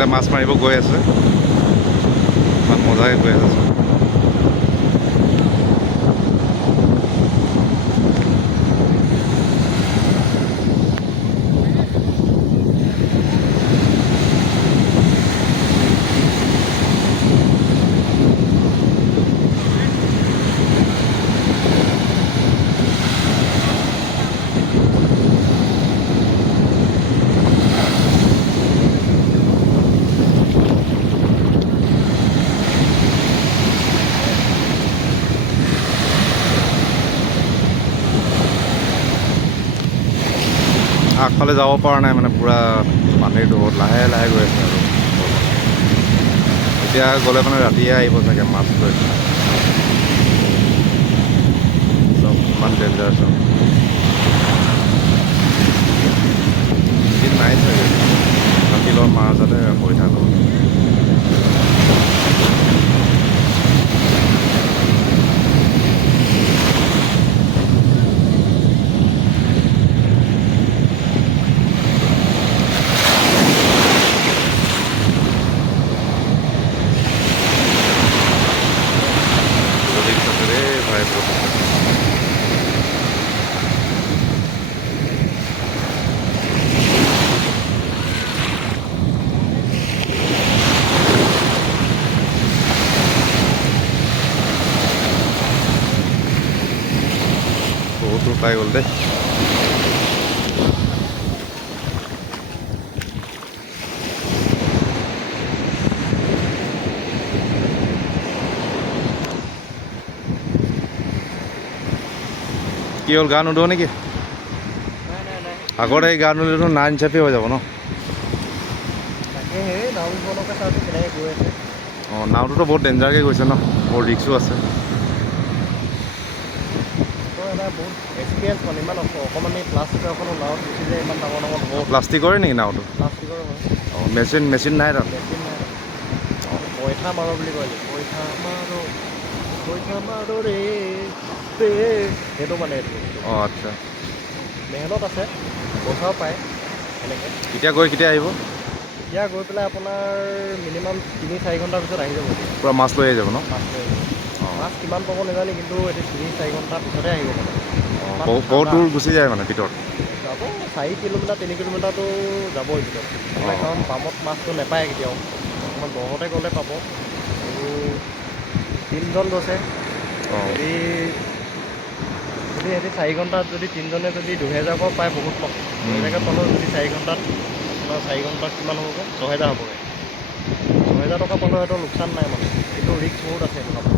এইকেইটা মাছ মাৰিব গৈ আছে, ইমান মজাকৈ গৈ আছে। আগফালে যাব পৰা নাই মানে পূৰা পানীৰ ঢৌত লাহে লাহে গৈ আছে আৰু এতিয়া গ'লে মানে ৰাতিয়ে আহিব চাগে মাছ লৈ চব ইমান ডেঞ্জাৰ চব দিন নাই চাগে ৰাতিলৰ মাজতে হৈ থাকোঁ। বহুত দূৰ পাই গ'ল দেই। কি হ'ল, গা নোধোঁ নেকি? আগতে এই গা নোধোঁতো নাইন চেপি হৈ যাব ন? অঁ, নাওটোতো বহুত ডেঞ্জাৰকৈ গৈছে ন, বহুত ৰিক্সো আছে। প্লাষ্টিকৰে নেকি নাওটো? অঁ, মেচিন নাই তাত? পইঠা মাৰো বুলি কয়, পইঠা মাৰো ৰে সেইটো মানে এইটো। অঁ, আচ্ছা। মেহনত আছে, পইচাও পায় এনেকৈ। কেতিয়া আহিব? এতিয়া গৈ পেলাই আপোনাৰ মিনিমাম 3-4 ঘণ্টাৰ পিছত আহি যাব। পূৰা মাছ লৈ আহি যাব ন? মাছ লৈ আহিব। মাছ কিমান পাব নাজানো, কিন্তু এইটো 3-4 ঘণ্টাৰ পিছতে আহিব মানে। বহুত দূৰ গুচি যায় মানে ভিতৰত? যাব 4 কিলোমিটাৰ 3 কিলোমিটাৰটো যাবই ভিতৰত, কাৰণ পামত মাছটো নাপায় কেতিয়াও। অকণমান দহতে গ'লে পাব। আৰু 3জন গৈছে, যদি সিহঁতি 4 ঘণ্টাত যদি 3জনে যদি 2000কৈ পায় বহুত ন। 2000কৈ পালেও যদি 4 ঘণ্টাত আপোনাৰ 4 ঘণ্টাত কিমান হ'বগৈ? 6000 হ'বগৈ। 6000 টকা পালেও সিহঁতৰ লোকচান নাই মানে, কিন্তু ৰিস্ক বহুত আছে সেইটো কামত।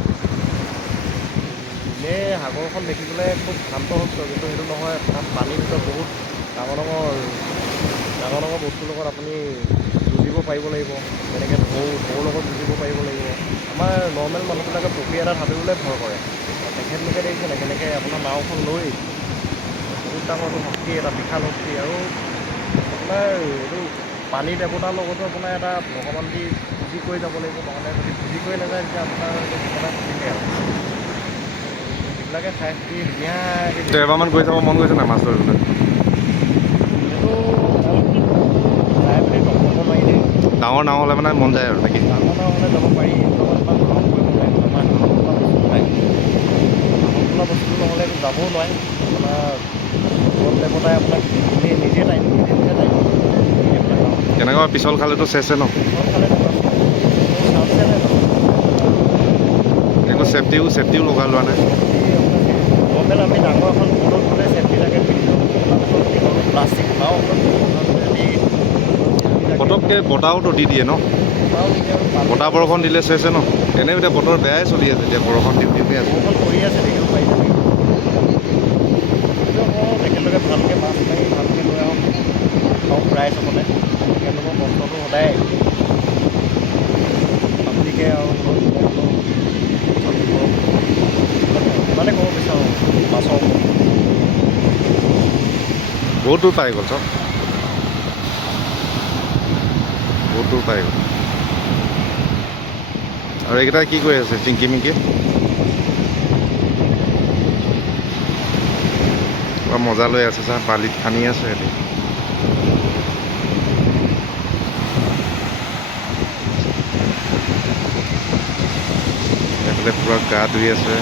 এনেই সাগৰখন দেখিবলৈ খুব শান্ত সুস্থ, কিন্তু সেইটো নহয়। তাত পানীৰ ভিতৰত বহুত ডাঙৰ ডাঙৰ বস্তুৰ লগত আপুনি যুঁজিব পাৰিব লাগিব। যেনেকৈ ঢৌৰ লগত যুঁজিব পাৰিব লাগিব। আমাৰ নৰ্মেল মানুহবিলাকে পুখুৰী এটাত সাঁতুৰিবলৈ ভয় কৰে। তেখেতলোকে দেখিছেনে কেনেকৈ আপোনাৰ নাওখন লৈ বহুত ডাঙৰ শক্তি, এটা বিশাল শক্তি। আৰু আপোনাৰ এইটো পানী দেৱতাৰ লগতো আপোনাৰ এটা ভগৱান দি পুজি কৰি যাব লাগিব। নহ'লে যদি পুজি কৰি নাযায়, তেতিয়া আপোনাৰ বিপদত থাকিলে আৰু সেইবিলাকে চাই চিতি ধুনীয়াকৈ। এবাৰমান গৈ চাব মন গৈছে নাই মাছ ধৰিবলৈ? ডাঙৰ নাও হ'লে মানে মন যায় আৰু নেকি? ডাঙৰ নাও হ'লে যাব পাৰি, সাহস কৰিব লাগিব। আমাৰ সাহস বোলা বস্তু নাই। সাহস বোলা বস্তুটো নহ'লেতো যাবও নোৱাৰে। আপোনাৰ জীৱন দেৱতাই আপোনাক নিজে টাইম কেনেকুৱা পিছল খালেতো চেছে ন? পিছল খালে চান্সে নাই যাব। একো চেফটিও লগাই লোৱা নাই। নৰ্মেল আমি ডাঙৰ এখন ব'টত গ'লে চেফটি জেকেট পিন্ধি যাওঁ। প্লাষ্টিক নাও পটককৈ বতাহোতো দি দিয়ে ন? বতাহ বৰষুণ দিলে চেছে ন? এনেও এতিয়া বতৰ বেয়াই চলি আছে, এতিয়া বৰষুণ দিওঁ আছে। বৰষুণ পৰি আছে, দেখিব পাৰিছে নেকি? তেখেতলোকে ভালকৈ মাছ মাৰি ভালকৈ লৈ আহক, খাওক ৰাইজ সকলে। তেখেতলোকৰ কষ্টটো সদায় পাব্লিকে আৰু মানে ক'ব বিচাৰোঁ মাছৰ বহুত দূৰ পাই গ'ল চব, বহুত দূৰ পাই গ'ল। আৰু এইকেইটা কি কৰি আছে চিংকি মিংকি? মজা লৈ আছে চা, বালিত খানি আছে সিহঁতি। গা ধুই আছে।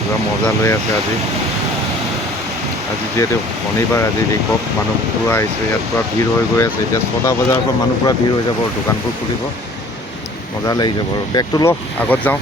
পুৰা মজা লৈ আছে আজি। আজি যিহেতু শনিবাৰ, আজি ৰিকক মানুহ পুৰা আহিছে, ইয়াত পুৰা ভিৰ হৈ গৈ আছে। এতিয়া 6টা বজাৰ পৰা মানুহ পুৰা ভিৰ হৈ যাব, দোকানবোৰ খুলিব, মজা লাগি যাব। আৰু বেগটো ল, আগত যাওঁ।